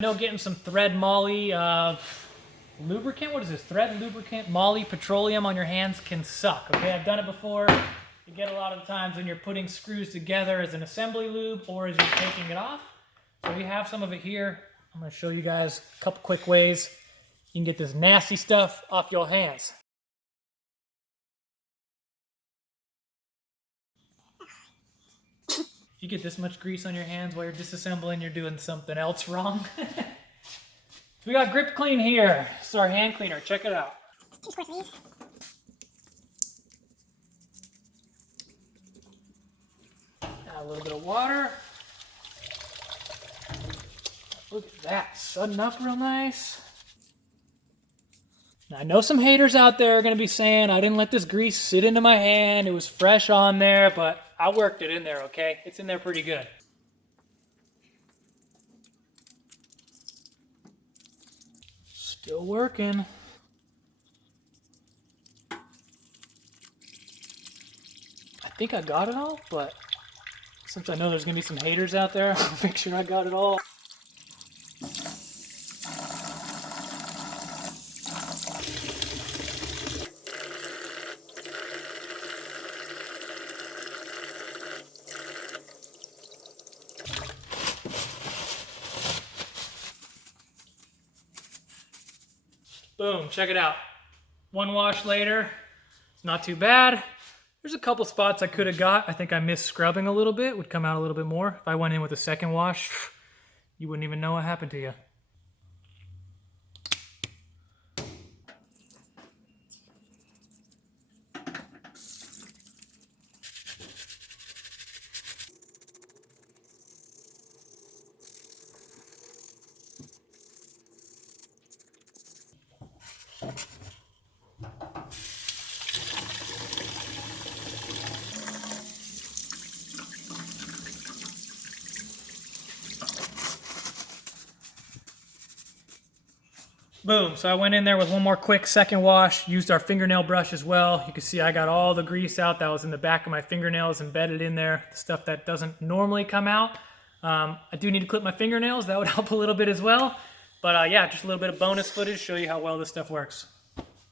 I know getting some thread moly lubricant, what is this? Thread lubricant moly petroleum on your hands can suck, okay? I've done it before. You get a lot of the times when you're putting screws together as an assembly lube or as you're taking it off. So we have some of it here. I'm gonna show you guys a couple quick ways you can get this nasty stuff off your hands. If you get this much grease on your hands while you're disassembling, you're doing something else wrong. We got Grip Clean here. It's our hand cleaner. Check it out. Add a little bit of water. Look at that, sudding up real nice. Now, I know some haters out there are going to be saying, I didn't let this grease sit into my hand. It was fresh on there, but I worked it in there, okay? It's in there pretty good. Still working. I think I got it all, but since I know there's going to be some haters out there, I'll make sure I got it all. Boom, check it out. One wash later, it's not too bad. There's a couple spots I could have got. I think I missed scrubbing a little bit, would come out a little bit more. If I went in with a second wash, you wouldn't even know what happened to you. Boom, so I went in there with one more quick second wash, used our fingernail brush as well. You can see I got all the grease out that was in the back of my fingernails embedded in there, the stuff that doesn't normally come out. I do need to clip my fingernails, that would help a little bit as well. But yeah, just a little bit of bonus footage, show you how well this stuff works.